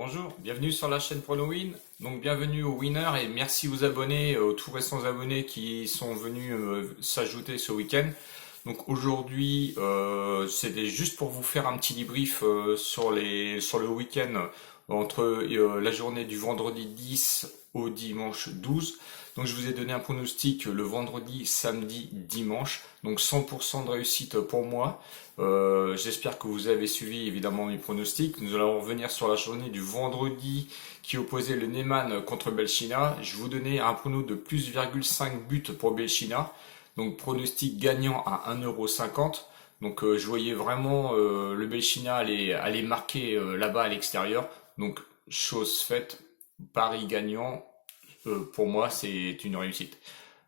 Bonjour, bienvenue sur la chaîne PronoWin. Donc bienvenue aux winners et merci aux abonnés, aux tout récents abonnés qui sont venus s'ajouter ce week-end. Donc aujourd'hui, c'était juste pour vous faire un petit débrief sur le week-end entre la journée du vendredi 10 au dimanche 12. Donc je vous ai donné un pronostic le vendredi, samedi, dimanche. Donc 100% de réussite pour moi. J'espère que vous avez suivi évidemment mes pronostics. Nous allons revenir sur la journée du vendredi qui opposait le Neyman contre Belchina. Je vous donnais un pronostic de plus 0,5 buts pour Belchina. Donc pronostic gagnant à 1,50 €. Donc je voyais vraiment le Belchina aller marquer là-bas à l'extérieur. Donc chose faite, Paris gagnant, pour moi c'est une réussite.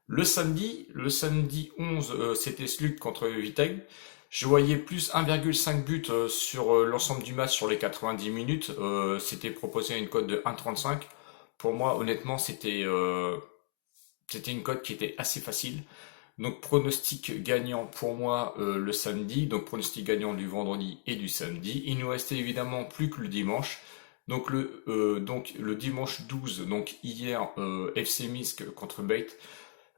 Le samedi 11, c'était Slug contre Viteg. Je voyais plus 1,5 but sur l'ensemble du match sur les 90 minutes. C'était proposé à une cote de 1,35. Pour moi, honnêtement, c'était une cote qui était assez facile. Donc pronostic gagnant pour moi le samedi, donc pronostic gagnant du vendredi et du samedi. Il nous restait évidemment plus que le dimanche. Donc le dimanche 12, donc hier, FC Minsk contre Bait.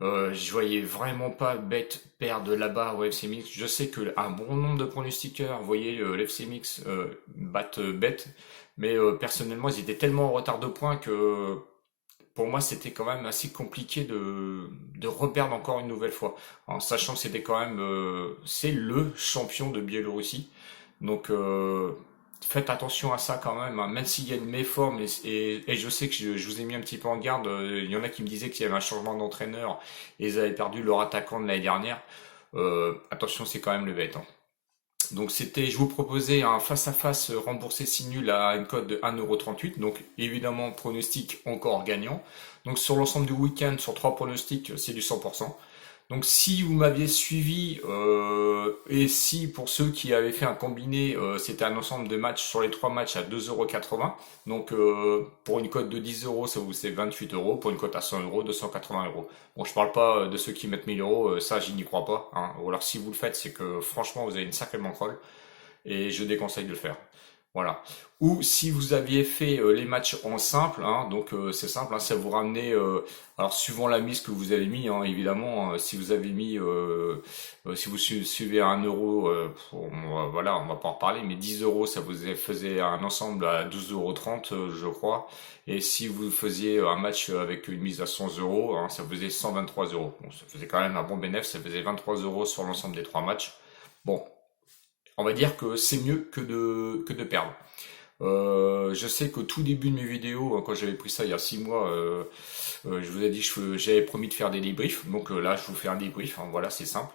Je voyais vraiment pas Bête perdre là-bas au FC Mix. Je sais que un bon nombre de pronostiqueurs voyaient l'FC Mix battre Bête, mais personnellement, ils étaient tellement en retard de points que pour moi, c'était quand même assez compliqué de reperdre encore une nouvelle fois. En sachant que c'était quand même c'est le champion de Biélorussie. Donc faites attention à ça quand même, hein. Même s'il y a une méforme, et je sais que je vous ai mis un petit peu en garde, il y en a qui me disaient qu'il y avait un changement d'entraîneur et ils avaient perdu leur attaquant de l'année dernière. Attention, c'est quand même le bête, hein. Donc je vous proposais un face-à-face remboursé si nul à une cote de 1,38 €. Donc évidemment, pronostic encore gagnant. Donc sur l'ensemble du week-end, sur trois pronostics, c'est du 100%. Donc si vous m'aviez suivi, et si pour ceux qui avaient fait un combiné, c'était un ensemble de matchs sur les trois matchs à 2,80 €. Donc pour une cote de 10 €, ça vous fait 28 €. Pour une cote à 100 €, 280 €. Bon, je parle pas de ceux qui mettent 1000 €, ça j'y n'y crois pas, hein. Ou alors si vous le faites, c'est que franchement vous avez une sacrée bankroll et je déconseille de le faire. Voilà. Ou si vous aviez fait les matchs en simple, hein, donc c'est simple, hein, ça vous ramenait, alors suivant la mise que vous avez mis, hein, évidemment, si vous avez mis, si vous suivez à 1 €, voilà, on va pas en reparler, mais 10 €, ça vous faisait un ensemble à 12,30 €, je crois. Et si vous faisiez un match avec une mise à 100 €, hein, ça faisait 123 €. Bon, ça faisait quand même un bon bénéfice, ça faisait 23 € sur l'ensemble des trois matchs. Bon, on va dire que c'est mieux que de perdre. Je sais qu'au tout début de mes vidéos, hein, quand j'avais pris ça il y a 6 mois, je vous ai dit que j'avais promis de faire des débriefs. Donc là, je vous fais un débrief, hein, voilà, c'est simple.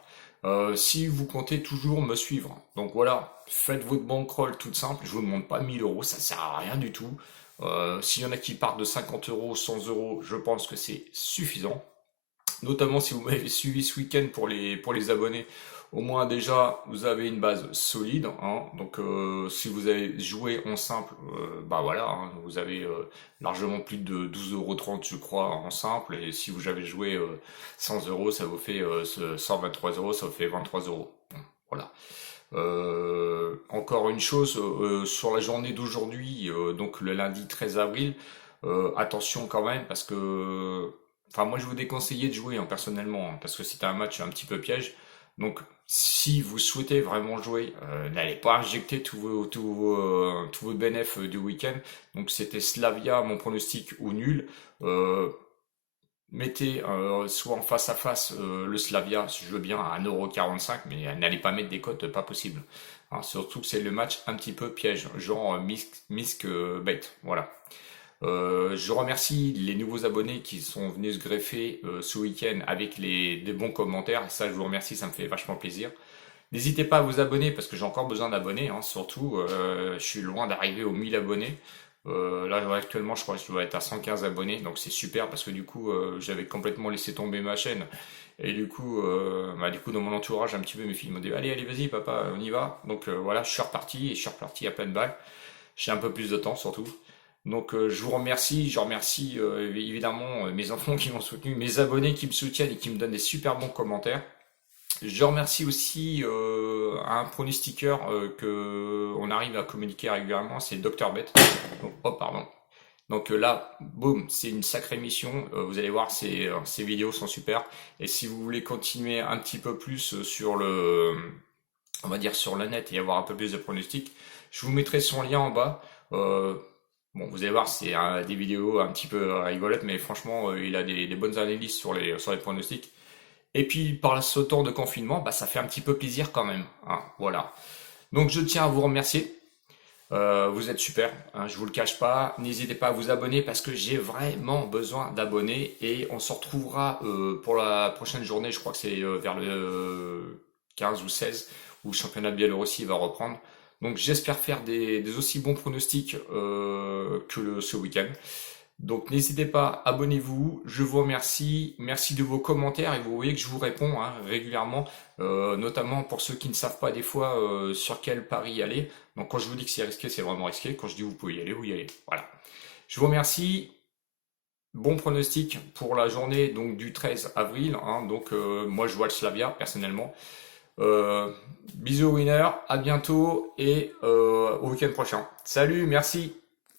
Si vous comptez toujours me suivre, donc voilà, faites votre bankroll toute simple. Je vous demande pas 1000 €, ça sert à rien du tout. S'il y en a qui partent de 50 €, 100 €, je pense que c'est suffisant. Notamment si vous m'avez suivi ce week-end pour les abonnés, au moins déjà vous avez une base solide, hein. Donc si vous avez joué en simple, bah voilà, hein, vous avez largement plus de 12,30 € je crois en simple, et si vous avez joué 100 €, ça vous fait 123 €, ça vous fait 23 €. Bon, voilà. Encore une chose, sur la journée d'aujourd'hui, donc le lundi 13 avril, attention quand même parce que, enfin moi je vous déconseillais de jouer, hein, personnellement, hein, parce que c'était un match un petit peu piège. Donc si vous souhaitez vraiment jouer, n'allez pas injecter tous vos bénéfices du week-end. Donc c'était Slavia, mon pronostic ou nul. Euh, Mettez soit en face à face le Slavia, si je veux bien, à 1,45 €, mais n'allez pas mettre des cotes pas possibles, hein. Surtout que c'est le match un petit peu piège, genre Misk Bait. Voilà. Je remercie les nouveaux abonnés qui sont venus se greffer ce week-end avec des bons commentaires. Et ça, je vous remercie, ça me fait vachement plaisir. N'hésitez pas à vous abonner parce que j'ai encore besoin d'abonnés, hein. Surtout, je suis loin d'arriver aux 1000 abonnés. Là, actuellement, je crois que je dois être à 115 abonnés, donc c'est super parce que du coup, j'avais complètement laissé tomber ma chaîne. Et du coup, dans mon entourage, un petit peu mes filles m'ont dit, allez, allez, vas-y, papa, on y va. Donc voilà, je suis reparti à pleine balle. J'ai un peu plus de temps surtout. Donc je vous remercie, je remercie évidemment mes enfants qui m'ont soutenu, mes abonnés qui me soutiennent et qui me donnent des super bons commentaires. Je remercie aussi un pronostiqueur que on arrive à communiquer régulièrement, c'est Dr Bet. Donc, oh pardon. Donc là, boum, c'est une sacrée mission. Vous allez voir, ces vidéos sont super. Et si vous voulez continuer un petit peu plus sur on va dire sur la net et avoir un peu plus de pronostics, je vous mettrai son lien en bas. Euh, bon, vous allez voir, c'est des vidéos un petit peu rigolotes, mais franchement, il a des bonnes analyses sur les pronostics. Et puis, par ce temps de confinement, bah, ça fait un petit peu plaisir quand même, hein, voilà. Donc, je tiens à vous remercier. Vous êtes super, hein, je vous le cache pas. N'hésitez pas à vous abonner parce que j'ai vraiment besoin d'abonnés et on se retrouvera pour la prochaine journée. Je crois que c'est vers le 15 ou 16 où le championnat de Biélorussie va reprendre. Donc j'espère faire des aussi bons pronostics ce week-end. Donc n'hésitez pas, abonnez-vous, je vous remercie, merci de vos commentaires et vous voyez que je vous réponds hein, régulièrement, notamment pour ceux qui ne savent pas des fois sur quel pari aller. Donc quand je vous dis que c'est risqué, c'est vraiment risqué. Quand je dis vous pouvez y aller, vous y allez. Voilà. Je vous remercie. Bon pronostic pour la journée donc du 13 avril. Hein, donc moi je vois le Slavia personnellement. Bisous winner, à bientôt et au week-end prochain. Salut, merci.